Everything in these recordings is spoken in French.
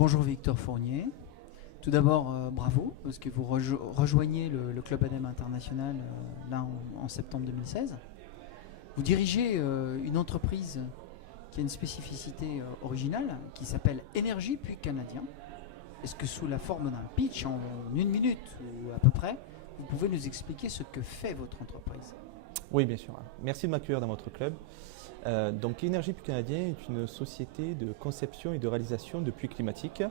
Bonjour Victor Fournier. Tout d'abord, bravo, parce que vous rejoignez le Club ADEME International là en septembre 2016. Vous dirigez une entreprise qui a une spécificité originale, qui s'appelle Énergie Puits Canadien. Est-ce que sous la forme d'un pitch en une minute ou à peu près, vous pouvez nous expliquer ce que fait votre entreprise? Oui, bien sûr. Merci de m'accueillir dans votre club. Donc, Énergie Puits Canadien est une société de conception et de réalisation de puits climatiques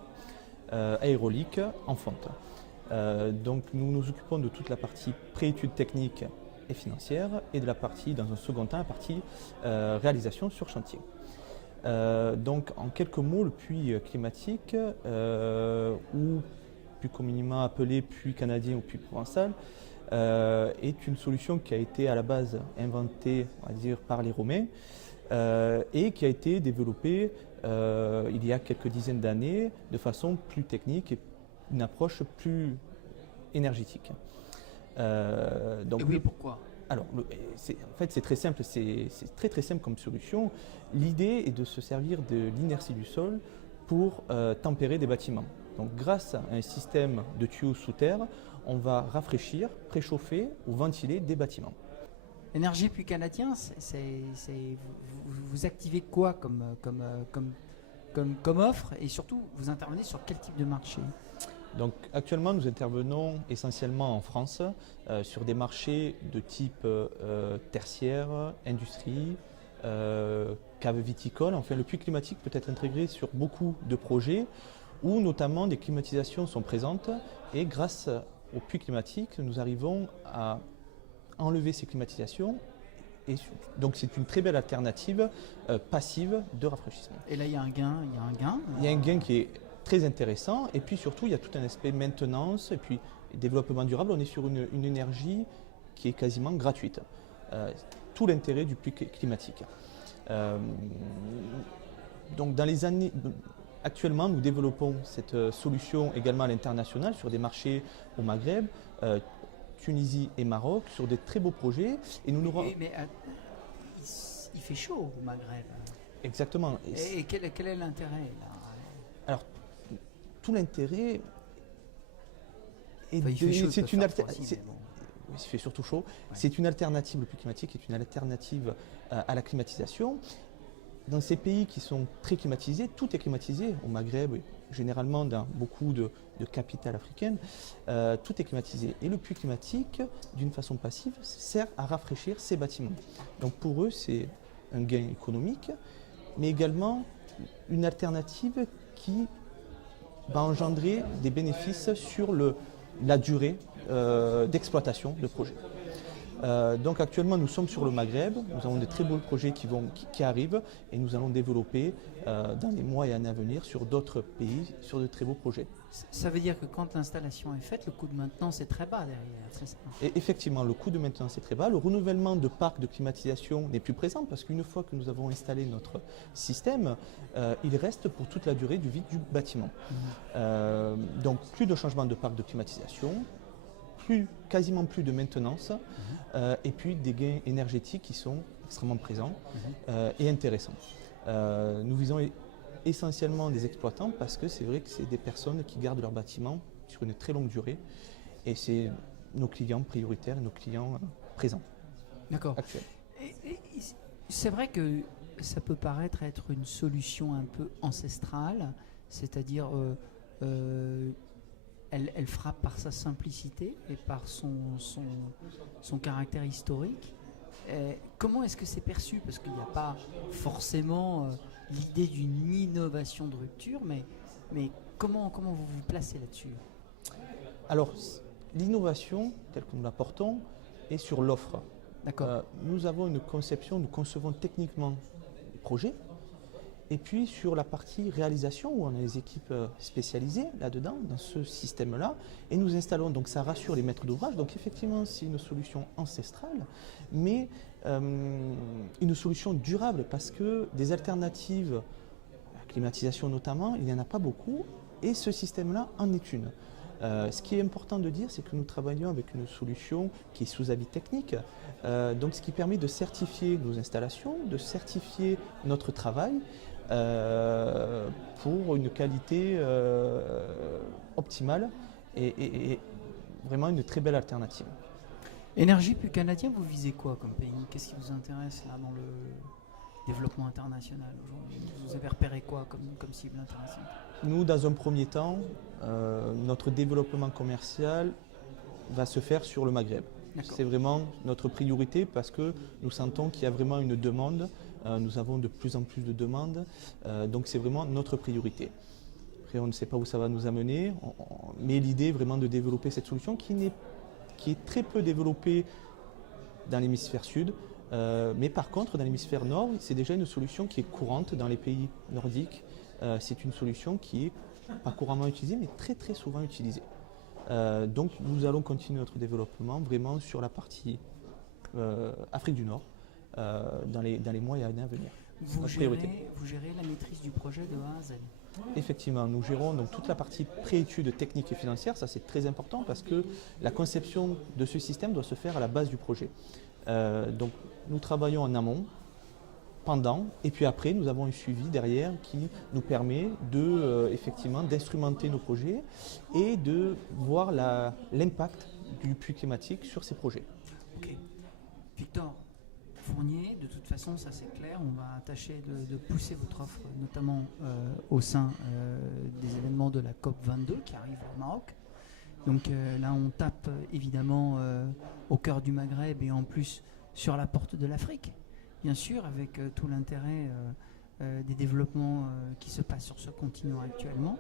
aéroliques en fonte. Donc, nous nous occupons de toute la partie pré-études techniques et financières et de la partie, dans un second temps, la partie réalisation sur chantier. Donc, en quelques mots, le puits climatique, ou plus communément appelé puits canadien ou puits provençal, est une solution qui a été à la base inventée, on va dire, par les Romains et qui a été développée il y a quelques dizaines d'années de façon plus technique et une approche plus énergétique. Donc, et oui, pourquoi? Alors, en fait, c'est très simple, c'est très simple comme solution. L'idée est de se servir de l'inertie du sol pour tempérer des bâtiments. Donc, grâce à un système de tuyaux sous terre, on va rafraîchir, préchauffer ou ventiler des bâtiments. Énergie Puits Canadien, vous activez quoi comme offre et surtout vous intervenez sur quel type de marché? Donc actuellement nous intervenons essentiellement en France sur des marchés de type tertiaire, industrie, cave viticole. Enfin le puits climatique peut être intégré sur beaucoup de projets où notamment des climatisations sont présentes et grâce au puits climatique nous arrivons à enlever ces climatisations. Et donc c'est une très belle alternative passive de rafraîchissement. Et là il y a un gain, Il y a un gain qui est très intéressant et puis surtout il y a tout un aspect maintenance et puis développement durable. On est sur une énergie qui est quasiment gratuite. Tout l'intérêt du puits climatique. Donc dans les années, actuellement nous développons cette solution également à l'international sur des marchés au Maghreb, Tunisie et Maroc sur des très beaux projets. Et nous mais il fait chaud au Maghreb. Exactement. Et quel est l'intérêt là? Alors, tout l'intérêt est enfin, il fait chaud, c'est une alternative. Oui, il fait surtout chaud. Ouais. C'est une alternative, le puits climatique est une alternative à la climatisation. Dans ces pays qui sont très climatisés, tout est climatisé, au Maghreb, généralement dans beaucoup de capitales africaines, tout est climatisé. Et le puits climatique, d'une façon passive, sert à rafraîchir ces bâtiments. Donc pour eux, c'est un gain économique, mais également une alternative qui va engendrer des bénéfices sur la durée d'exploitation de projet. Donc actuellement nous sommes sur le Maghreb, nous avons de très beaux projets qui arrivent et nous allons développer dans les mois et années à venir sur d'autres pays, sur de très beaux projets. Ça veut dire que quand l'installation est faite, le coût de maintenance est très bas derrière, c'est ça? Et effectivement, le coût de maintenance est très bas. Le renouvellement de parcs de climatisation n'est plus présent parce qu'une fois que nous avons installé notre système, il reste pour toute la durée du vie du bâtiment. Donc plus de changement de parc de climatisation, quasiment plus de maintenance et puis des gains énergétiques qui sont extrêmement présents et intéressants. Nous visons essentiellement des exploitants parce que c'est vrai que c'est des personnes qui gardent leur bâtiment sur une très longue durée et c'est nos clients prioritaires et nos clients présents. D'accord. C'est vrai que ça peut paraître être une solution un peu ancestrale, c'est-à-dire elle frappe par sa simplicité et par son caractère historique. Comment est-ce que c'est perçu? Parce qu'il n'y a pas forcément l'idée d'une innovation de rupture, mais comment vous vous placez là-dessus? Alors, l'innovation, telle que nous la portons, est sur l'offre. D'accord. Nous avons une conception, nous concevons techniquement les projets. Et puis sur la partie réalisation, où on a les équipes spécialisées là-dedans, dans ce système-là, et nous installons, donc ça rassure les maîtres d'ouvrage. Donc effectivement, c'est une solution ancestrale, mais une solution durable, parce que des alternatives, la climatisation notamment, il n'y en a pas beaucoup, et ce système-là en est une. Ce qui est important de dire, c'est que nous travaillons avec une solution qui est sous avis technique, donc ce qui permet de certifier nos installations, de certifier notre travail, pour une qualité optimale et vraiment une très belle alternative. Énergie Plus Canadien, vous visez quoi comme pays? Qu'est-ce qui vous intéresse là dans le développement international aujourd'hui? Vous avez repéré quoi comme cible intéressante? Nous, dans un premier temps, notre développement commercial va se faire sur le Maghreb. C'est vraiment notre priorité parce que nous sentons qu'il y a vraiment une demande. Nous avons de plus en plus de demandes, donc c'est vraiment notre priorité. Après, on ne sait pas où ça va nous amener, mais l'idée est vraiment de développer cette solution qui est très peu développée dans l'hémisphère sud, mais par contre dans l'hémisphère nord, c'est déjà une solution qui est courante dans les pays nordiques. C'est une solution qui est pas couramment utilisée, mais très très souvent utilisée. Donc nous allons continuer notre développement vraiment sur la partie Afrique du Nord dans les mois et années à venir. Vous gérez la maîtrise du projet de A à Z. Effectivement, nous gérons donc toute la partie pré-études techniques et financières. Ça, c'est très important parce que la conception de ce système doit se faire à la base du projet. Donc, nous travaillons en amont, pendant, et puis après, nous avons un suivi derrière qui nous permet effectivement d'instrumenter nos projets et de voir l'impact du puits climatique sur ces projets. Ok. Victor Fournier, de toute façon, ça c'est clair, on va tâcher de pousser votre offre, notamment au sein des événements de la COP22 qui arrive au Maroc. Donc là, on tape évidemment au cœur du Maghreb et en plus sur la porte de l'Afrique, bien sûr, avec tout l'intérêt des développements qui se passent sur ce continent actuellement.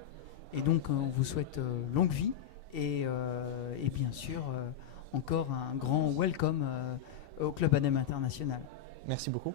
Et donc, on vous souhaite longue vie et bien sûr, encore un grand welcome au Club ADEME International. Merci beaucoup.